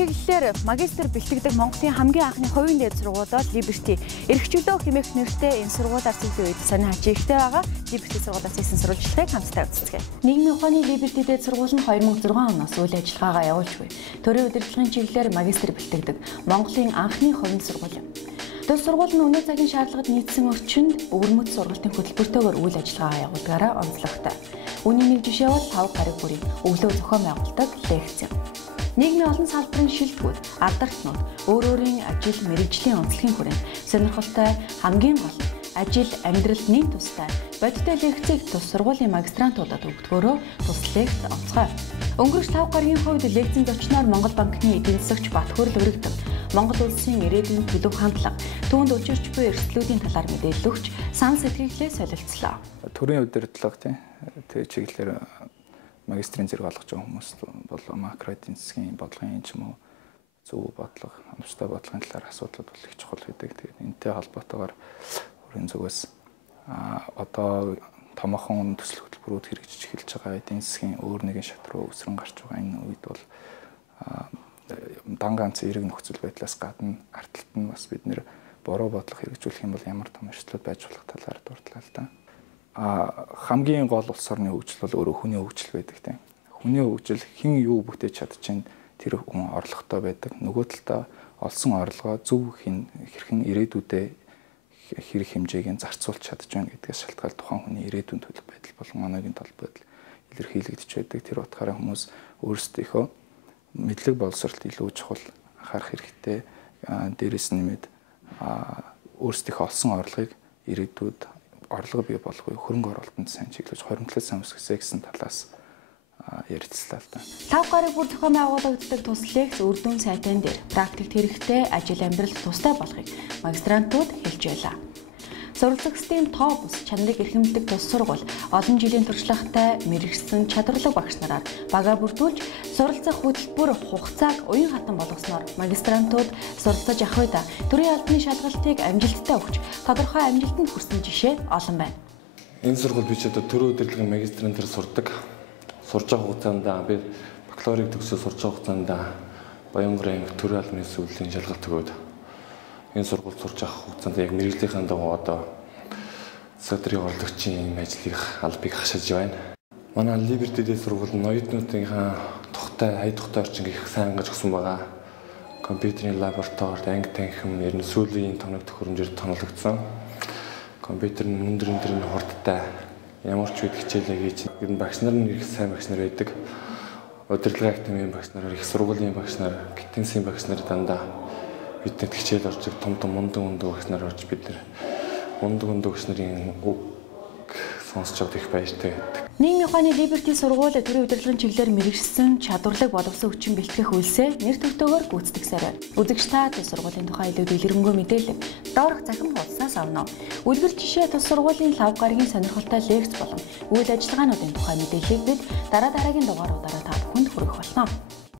чиглэлээр магистр бэлтгэдэг Монголын хамгийн анхны хувийн дээд сургууль бол Liberty. Эрхчлөө хэмээх нэртэй энэ сургуулиар цэглэх үед сонин хажигтай байгаа Liberty сургуулиас хийсэн сурвалжлагыг хамтдаа үздэцгээе. Нийгмийн ухааны Liberty дээд сургууль нь 2006 оноос үйл ажиллагаагаа явуулж буй. Төрийн удирдлагын чиглэлээр магистр бэлтгэдэг Монголын анхны хувийн сургууль юм. Тус сургууль нь өнөө цагийн шаардлагад нийцсэн орчинд өвөрмөц сургалтын хөтөлбөртөөр үйл ажиллагаагаа явуулдгаараа онцлогтой. Үүний нэг жишээ бол 5 гариг бүрийн өглөө зохион байгуулдаг лекц юм. Нийгмийн олон салбарын шилдэгүүд, алдарчнууд өөр өөрийн ажил, мэргэжлийн онцлогийн хүрээнд сонирхолтой хамгийн гол ажил, амьдрал нийт тустай бодиттой лекцийг тус сургуулийн магистрантуудад өгдөгөөрөө тус лекц онцгой. Өнгөрөх 5 гаригийн хувьд лекцийн зочноор Монгол банкны эдийн засагч Батхүрэл Өргөдөг, Монгол улсын ирээдүйн төлөв хандлага, түүнд учирч буй эрсдлүүдийн талаар мэдээлэл өгч сан сэтгэлээ солилцлоо. Төрийн удирдлага тэр чиглэлээр магистрийн зэрэг олгож байгаа хүмүүс бол макро эдийн засгийн бодлогын ч юм уу зөв бодлого, амжтай бодлогын талаар асуудлууд бол их чухал байдаг. Тэгээд энэтэй холбоотойгоор өөрийн зүгээс одоо томоохон төсөл хөтөлбөрүүд хэрэгжиж эхэлж байгаа эдийн засгийн өөр нэгэн шат руу өсрөн гарч байгаа энэ үед бол дан ганц эерэг нөхцөл байдлаас гадна арталт нь бас бид нэр буруу бодлого хэрэгжүүлэх юм бол ямар том эрсдлүүд байж болох талаар дурдлаа л да. Хамгийн гол улс орны хөгжил бол өөрөө хүний хөгжил байдаг тийм. Хүний хөгжил хэн юу бүтээж чадчихээн тэр хүн орлоготой байдаг. Нөгөө талдаа олсон орлогоо зөв хэрхэн ирээдүйдээ хэрэг хэмжээг нь зарцуулж чадж байна гэдгээс шалтгаалж тухайн хүний ирээдүйн төлөв байдал болон оноогийн төлөв байдал илэрхийлэгдэж байдаг. Тэр утгаараа хүмүүс өөрсдийнхөө мэдлэг боловсролт илүү чухал анхаарах хэрэгтэй. Дээрээс нэмээд өөрсдийнхөө олсон орлогыг ирээдүйд орлого бий болгох хөрөнгө оруулалтанд сайн чиглэж хоримтлал сайн өсгөхсэй гэсэн талаас ярилцлаа л да. 5 гариг бүр зохион байгуулагддаг тус лекц үр дүн сайтан дээр практикт хэрэгтэй ажил амьдрал тустай болохыг магистрантууд хэлж байлаа. Сурвалжлагчдын тоо бус чанарыг эрхэмлдэг тус сургууль олон жилийн туршлагатай мэрэгсэн чадварлаг багш нараар бага бүрдүүлж суралцах хөтөлбөр хугацааг уян хатан болгосноор магистрантууд суралцаж явах үед төрийн албаны шалгалтыг амжилттай өгч тодорхой амжилтанд хүрсэн жишээ олон байна. Энэ сургууль би ч одоо төрийн удирдлагын магистрантаар сурдаг. Сурж байгаа хугацаанд би бакалаврыг төгсөө сурж байгаа хугацаанд Баянгарын төрийн албаны сүүлийн шалгалт өгөөд энэ сургууль сурж байгаа хугацаанд яг мэргэжлийнхаа дагуу одоо садрын орлогчийн ажлыг албыг хашааж байна. Манай Liberty дээд сургууль нь оюутнуудынхаа хай тухтай орчин их сайн ангаж өгсөн байгаа. Компьютерийн лабораторид анги танхим ер нь сүүлийн тоног төхөөрөмжөөр тонологдсон. Компьютер нь өндөр хурдтай ямар ч үед хичээлээ хийж ер нь багш нар нь их сайн багш нар байдаг. Удирдлагын академийн багш нар, их сургуулийн багш нар, гитэнсийн багш нар дандаа бидэд хичээл орж том мундаг багш нар орж бид нар мундаг багш нарын үг сонсч авдаг их баяртай байдаг. Нийгмийн ухааны Liberty сургууль төрийн удирдлагын чиглэлээр мэргэжсэн чадварлаг боловсон хүчин бэлтгэх үйлсээ нэр төртөөгөр гүйцэтгэсээр байна. Үзэгч та тус сургуулийн тухай илүү дэлгэрэнгүй мэдээлэл доорх захин хуудасаас авна. Үлгэр жишээ тус сургуулийн 5 гаригийн сонирхолтой лекц болон үйл ажиллагаануудын тухай мэдээллийг бид дараагийн дугааруудаараа та бүхэнд хүргэх болно.